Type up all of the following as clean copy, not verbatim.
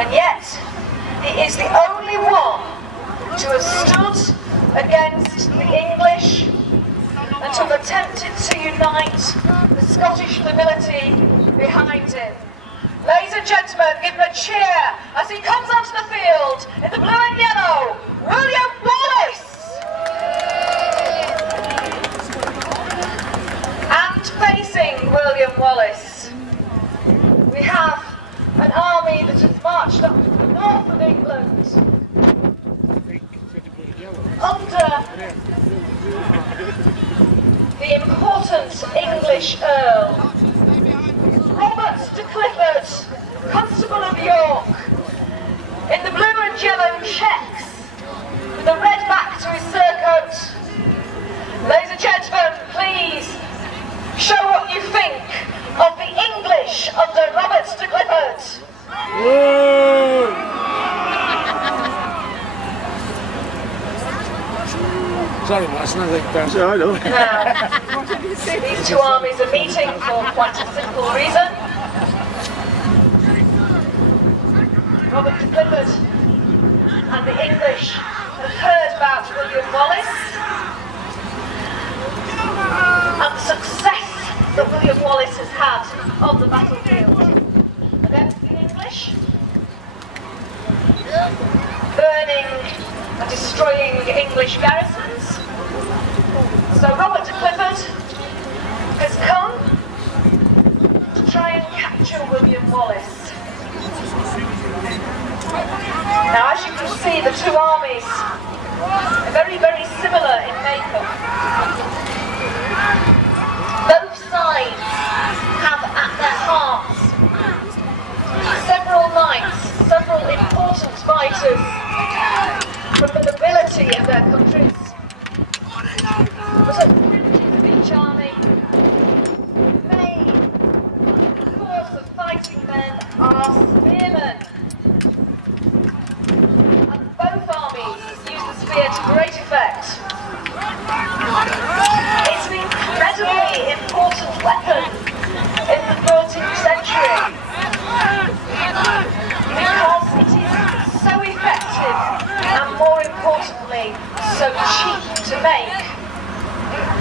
And yet, he is the only one to have stood against the English and to have attempted to unite the Scottish nobility behind him. Ladies and gentlemen, give him a cheer as he comes onto the field in the blue and yellow, William Wallace! And facing William Wallace, we have an army that has marched up to the north of England under the important English Earl, Robert de Clifford, Constable of York, in the blue and yellow checks, with the red back to his surcoat. Ladies and gentlemen, please show what you think of the English under Robert de Clifford. Sorry, that's nothing personal. I know. Now, these two armies are meeting for quite a simple reason. Robert de Clifford and the English have heard about William Wallace and the success that William Wallace has had on the battlefield against the English, burning and destroying English garrisons. So Robert de Clifford has come to try and capture William Wallace. Now, as you can see, the two armies are very, very similar in makeup. Both sides have at their hearts several knights, several important fighters from the nobility of their countries. But at the fringes of each army, the main force of fighting men are spearmen. And both armies use the spear to great effect. It's an incredibly important weapon in the 13th century because it is so effective and, more importantly, so cheap to make.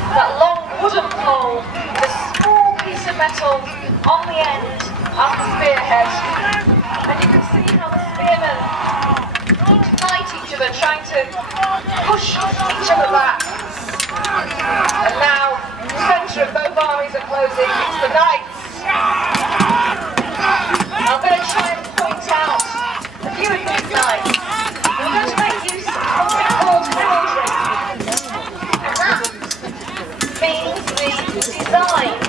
That long wooden pole with a small piece of metal on the end of the spearhead, and you can see how the spearmen fight each other, trying to push each other back. And now the centre of both armies are closing. It's the knights. I'm going to try and point out a few of these knights. We're going to make use of something called heraldry, and that means the designs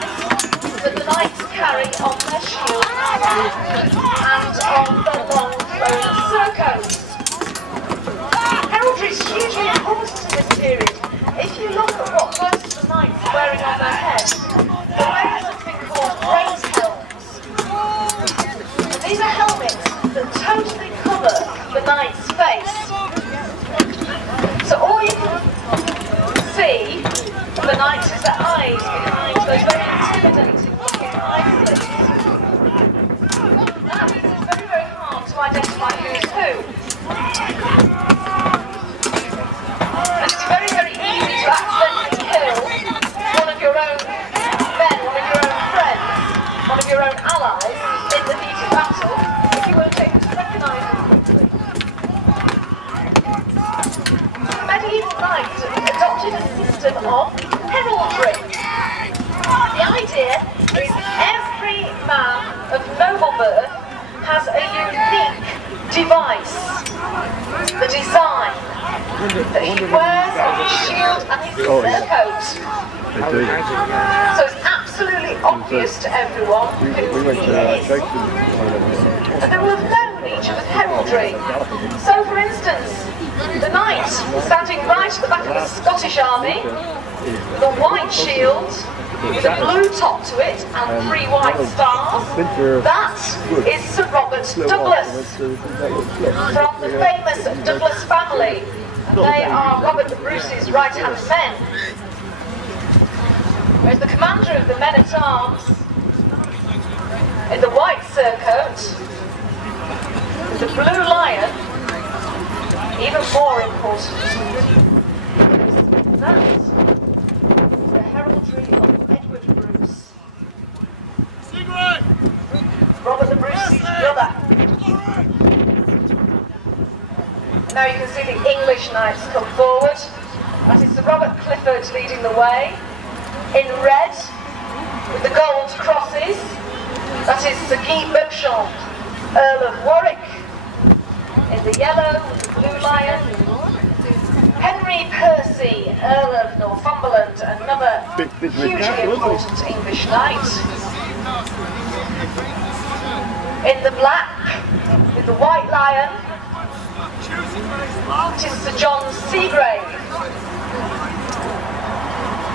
that the knights carry on their shields and on their long flowing surcoats. Heraldry is hugely important in this period. If you look at what most of the knights are wearing on their head, they're wearing something called race helms. And these are helmets that totally cover the knight's face. So all you can see of the knights is their eyes behind those very intimidating looking eye slits. That means it's very, very hard to identify who's who. And it's very, very easy to accidentally kill one of your own men, one of your own friends, one of your own allies in the heat of battle if you weren't able to recognise them quickly. Medieval knights adopted a system of heraldry. The idea is every man of noble birth has a unique device, the design that he wears on his shield and his surcoat. So it's absolutely obvious to everyone who he is. And they will have known each other's heraldry. So for instance, the knight standing right at the back of the Scottish army, the white shield with a blue top to it and 3 white stars, that is Sir Robert Douglas, from the famous Douglas family. They are Robert the Bruce's right-hand men. Whereas the commander of the men-at-arms, in the white surcoat, The blue lion, even more important, that is the heraldry of Edward Bruce. Robert the Bruce's brother. Now you can see the English knights come forward. That is Sir Robert Clifford leading the way. In red, with the gold crosses, that is Sir Guy Beauchamp, Earl of Warwick. In the yellow, with the blue lion, Henry Percy, Earl of Northumberland, another hugely important English knight. In the black, with the white lion, it is Sir John Seagrave,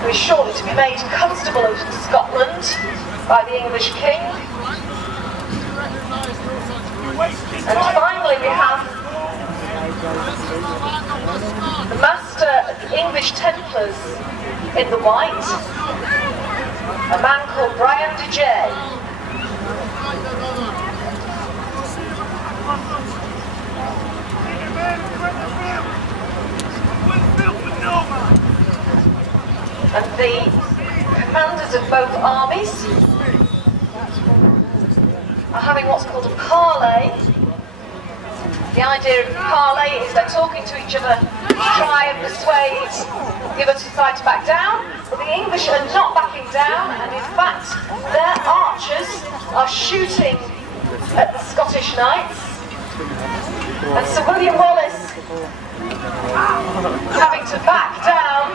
who is shortly to be made Constable of Scotland by the English King. And finally we have the Master of the English Templars in the white, a man called Brian de Jay. And the commanders of both armies are having what's called a parley. The idea of parley is they're talking to each other to try and persuade the other side to back down, but the English are not backing down, and in fact their archers are shooting at the Scottish knights. And Sir William Wallace having to back down,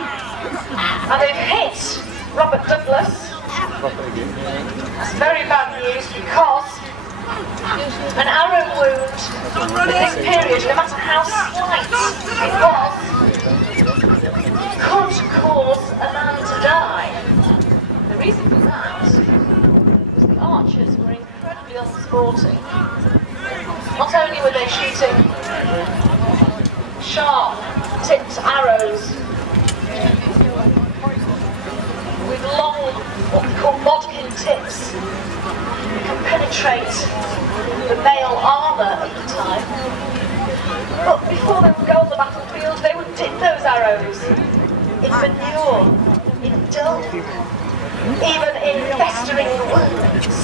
and they've hit Robert Douglas. That's very bad news, because an arrow wound in this period, no matter how slight it was, could cause a man to die. The reason for that was the archers were incredibly unsporting. Not only were they shooting sharp-tipped arrows with long, what we call bodkin tips, that can penetrate the mail armour at the time. But before they would go on the battlefield, they would dip those arrows in manure, in dung, even in festering wounds,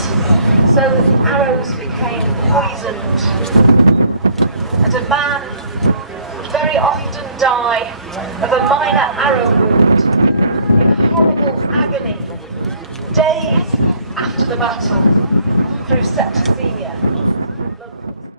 so that the arrows became poisoned. And a man would very often die of a minor arrow wound in horrible agony days after the battle through septicemia.